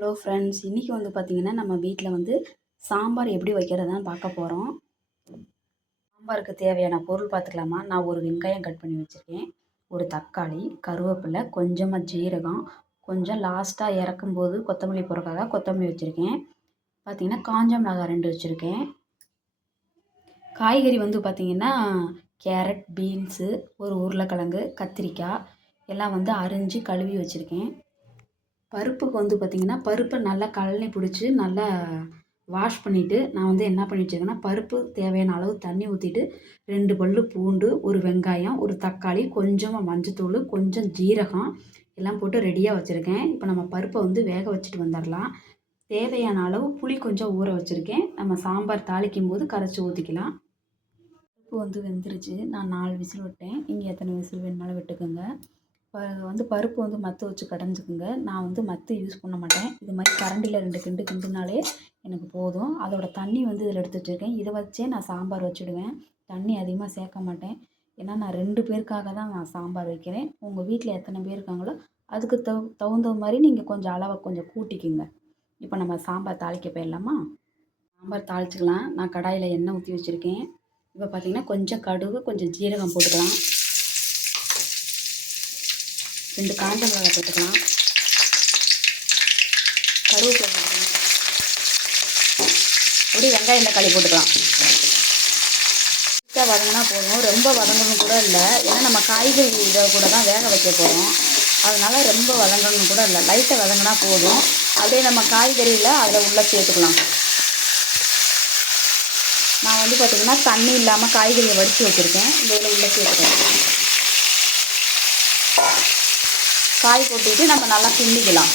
Hello friends இன்றைக்கி வந்து பார்த்திங்கன்னா நம்ம வீட்டில் வந்து சாம்பார் எப்படி வைக்கிறதான்னு பார்க்க போகிறோம் சாம்பாருக்கு தேவையான பொருள் பார்த்துக்கலாமா? நான் ஒரு வெங்காயம் கட் பண்ணி வச்சுருக்கேன். ஒரு தக்காளி கருவேப்பிலை கொஞ்சமாக ஜீரகம் கொஞ்சம் லாஸ்ட்டாக இறக்கும்போது கொத்தமல்லி போடுறக்காக கொத்தமல்லி வச்சுருக்கேன். பார்த்திங்கன்னா காஞ்ச மிளகாய் ரெண்டு வச்சுருக்கேன். காய்கறி வந்து பார்த்திங்கன்னா கேரட் பீன்ஸு ஒரு உருளைக்கிழங்கு கத்திரிக்காய் எல்லாம் வந்து அரிஞ்சு கழுவி வச்சுருக்கேன். பருப்புக்கு வந்து பார்த்திங்கன்னா பருப்பை நல்லா கழனி பிடிச்சி நல்லா வாஷ் பண்ணிவிட்டு நான் வந்து என்ன பண்ணி வச்சுருக்கேன்னா பருப்பு தேவையான அளவு தண்ணி ஊற்றிட்டு ரெண்டு பல் பூண்டு ஒரு வெங்காயம் ஒரு தக்காளி கொஞ்சமாக மஞ்சத்தூள் கொஞ்சம் ஜீரகம் எல்லாம் போட்டு ரெடியாக வச்சுருக்கேன். இப்போ நம்ம பருப்பை வந்து வேக வச்சுட்டு வந்துடலாம் தேவையான அளவு புளி கொஞ்சம் ஊற வச்சுருக்கேன். நம்ம சாம்பார் தாளிக்கும் போது கரைச்சி ஊற்றிக்கலாம் பருப்பு வந்து வெந்துருச்சு. நான் நாலு விசில் விட்டேன். இங்கே எத்தனை விசில் வேணுனாலும் விட்டுக்கோங்க. வந்து பருப்பு வந்து மத்து வச்சு கடைஞ்சிக்குங்க. நான் வந்து மத்து யூஸ் பண்ண மாட்டேன். இது மாதிரி கரண்டியில் ரெண்டு கிண்டு கிண்டுனாலே எனக்கு போதும். அதோட தண்ணி வந்து இதில் எடுத்து வச்சுருக்கேன் இதை வச்சே நான் சாம்பார் வச்சுடுவேன். தண்ணி அதிகமாக சேர்க்க மாட்டேன். ஏன்னா நான் ரெண்டு பேருக்காக தான் நான் சாம்பார் வைக்கிறேன். உங்கள் வீட்டில் எத்தனை பேர் இருக்காங்களோ அதுக்கு தகு தகுந்த மாதிரி நீங்கள் கொஞ்சம் அளவை கொஞ்சம் கூட்டிக்குங்க. இப்போ நம்ம சாம்பார் தாளிக்க போயிடலாமா? சாம்பார் தாளிச்சிக்கலாம். நான் கடாயில் எண்ணெய் ஊற்றி வச்சுருக்கேன். இப்போ பார்த்திங்கன்னா கொஞ்சம் கடுகு கொஞ்சம் ஜீரகம் போட்டுக்கலாம். ரெண்டு காஞ்ச மிளகாய் போட்டுக்கலாம். கருவேப்பிலை போட்டுக்கலாம். அப்படியே வெங்காயம் தக்காளி போட்டுக்கலாம். லைட்டாக வதங்கினா போதும். ரொம்ப வதங்கணும் கூட இல்லை. ஏன்னா நம்ம காய்கறி இதை கூட தான் வேக வைக்க போகிறோம் அதனால் ரொம்ப வதங்கணும் கூட இல்லை. லைட்டாக வதங்கினா போதும். அப்படியே நம்ம காய்கறியில் அதில் உள்ளே சேர்த்துக்கலாம். நான் வந்து பார்த்திங்கன்னா தண்ணி இல்லாமல் காய்கறியை வடித்து வச்சுருக்கேன். இதில் உள்ளே சேர்த்துக்கலாம். காய் போட்டுக்கிட்டு நம்ம நல்லா கிண்டிக்கலாம்.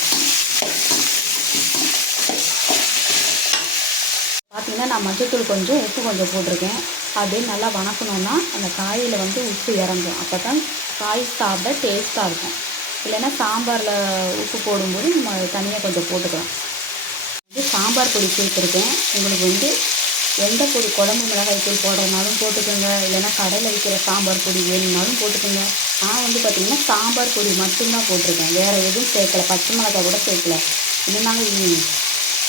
பார்த்திங்கன்னா நான் மஞ்சத்தூள் கொஞ்சம் உப்பு கொஞ்சம் போட்டிருக்கேன். அப்படியே நல்லா வணக்கணுன்னா அந்த காயில் வந்து உப்பு இறங்கும். அப்போ தான் காய் சாப்பிட டேஸ்ட்டாக இருக்கும். இல்லைன்னா சாம்பாரில் உப்பு போடும்போது நம்ம தனியாக கொஞ்சம் போட்டுக்கலாம். வந்து சாம்பார் பொடி சேர்த்துருக்கேன் உங்களுக்கு வந்து எந்த பொடி குழம்பு மிளகாய் தூள் போடுறதுனாலும் போட்டுக்கோங்க. இல்லைன்னா கடையில் விற்கிற சாம்பார் பொடி வேணும்னாலும் போட்டுக்கோங்க. நான் வந்து பார்த்திங்கன்னா சாம்பார் பொடி மட்டும்தான் போட்டிருக்கேன். வேறு எதுவும் சேர்க்கல. பச்சை மிளகா கூட சேர்க்கல. என்னென்னாங்க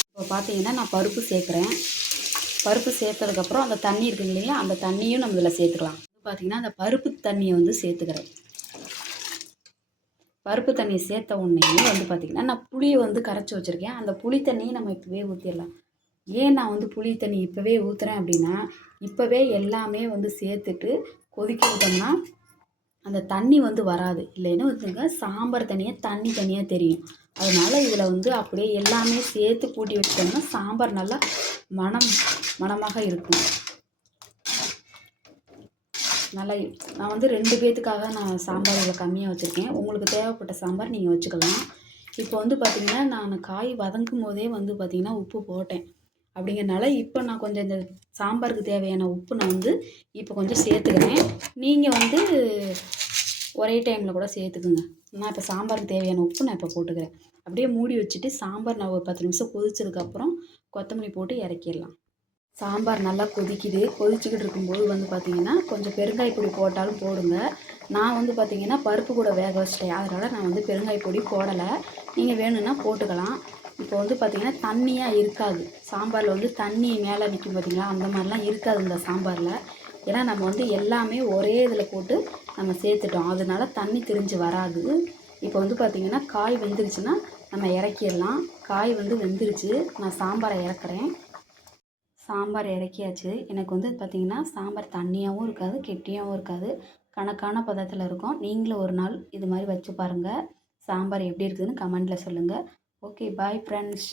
இப்போ பார்த்தீங்கன்னா நான் பருப்பு சேர்க்குறேன். பருப்பு சேர்த்ததுக்கப்புறம் அந்த தண்ணி இருக்குங்க இல்லையா அந்த தண்ணியும் நம்ம இதில் சேர்த்துக்கலாம். பார்த்திங்கன்னா அந்த பருப்பு தண்ணியை வந்து சேர்த்துக்கிறேன். பருப்பு தண்ணியை சேர்த்த உடனே வந்து பார்த்திங்கன்னா நான் புளியை வந்து கரைச்சி வச்சுருக்கேன். அந்த புளி தண்ணியை நம்ம இப்போவே ஊற்றிடலாம் ஏன் நான் வந்து புளி தண்ணி இப்போவே ஊற்றுறேன் அப்படின்னா இப்போவே எல்லாமே வந்து சேர்த்துட்டு கொதிக்க விட்டோம்னா அந்த தண்ணி வந்து வராது. இல்லைன்னா வந்துங்க சாம்பார் தனியாக தண்ணி தனியாக தெரியும். அதனால் இதில் வந்து அப்படியே எல்லாமே சேர்த்து கூட்டி வச்சிட்டோம்னா சாம்பார் நல்லா மனம் மணமாக இருக்கும். நல்லா நான் வந்து ரெண்டு பேர்த்துக்காக நான் சாம்பார் இவ்வளோ கம்மியாக வச்சுருக்கேன். உங்களுக்கு தேவைப்பட்ட சாம்பார் நீங்கள் வச்சுக்கலாம். இப்போ வந்து பார்த்திங்கன்னா நான் காய் வதங்கும் போதே வந்து பார்த்திங்கன்னா உப்பு போட்டேன். அப்படிங்கிறனால இப்போ நான் கொஞ்சம் இந்த சாம்பாருக்கு தேவையான உப்பு நான் வந்து இப்போ கொஞ்சம் சேர்த்துக்கிறேன். நீங்கள் வந்து ஒரே டைமில் கூட சேர்த்துக்குங்க. நான் இப்போ சாம்பாருக்கு தேவையான உப்பு நான் இப்போ போட்டுக்கிறேன். அப்படியே மூடி வச்சுட்டு சாம்பார் நான் ஒரு பத்து நிமிஷம் கொதிச்சதுக்கப்புறம் கொத்தமல்லி போட்டு இறக்கிடலாம். சாம்பார் நல்லா கொதிக்குது. கொதிச்சுக்கிட்டு இருக்கும்போது வந்து பார்த்திங்கன்னா கொஞ்சம் பெருங்காய் பொடி போட்டாலும் போடுங்க. நான் வந்து பார்த்திங்கன்னா பருப்பு கூட வேக வச்சிட்டேன். அதனால் நான் வந்து பெருங்காய பொடி போடலை. நீங்கள் வேணும்னா போட்டுக்கலாம். இப்போ வந்து பார்த்திங்கன்னா தண்ணியாக இருக்காது. சாம்பாரில் வந்து தண்ணி மேலே நிற்கும் பார்த்திங்களா அந்த மாதிரிலாம் இருக்காது இந்த சாம்பாரில். ஏன்னா நம்ம வந்து எல்லாமே ஒரே இதில் போட்டு நம்ம சேர்த்துட்டோம். அதனால தண்ணி திரிஞ்சு வராது. இப்போ வந்து பார்த்திங்கன்னா காய் வெந்துருச்சுன்னா நம்ம இறக்கிடலாம். காய் வந்து வெந்துருச்சு. நான் சாம்பாரை இறக்குறேன். சாம்பார் இறக்கியாச்சு. எனக்கு வந்து பார்த்திங்கன்னா சாம்பார் தண்ணியாகவும் இருக்காது கெட்டியாகவும் இருக்காது. கணக்கான பதத்தில் இருக்கும். நீங்களும் ஒரு நாள் இது மாதிரி வச்சு பாருங்கள் சாம்பார் எப்படி இருக்குதுன்னு கமெண்டில் சொல்லுங்கள் ஓகே பாய் ஃப்ரெண்ட்ஸ்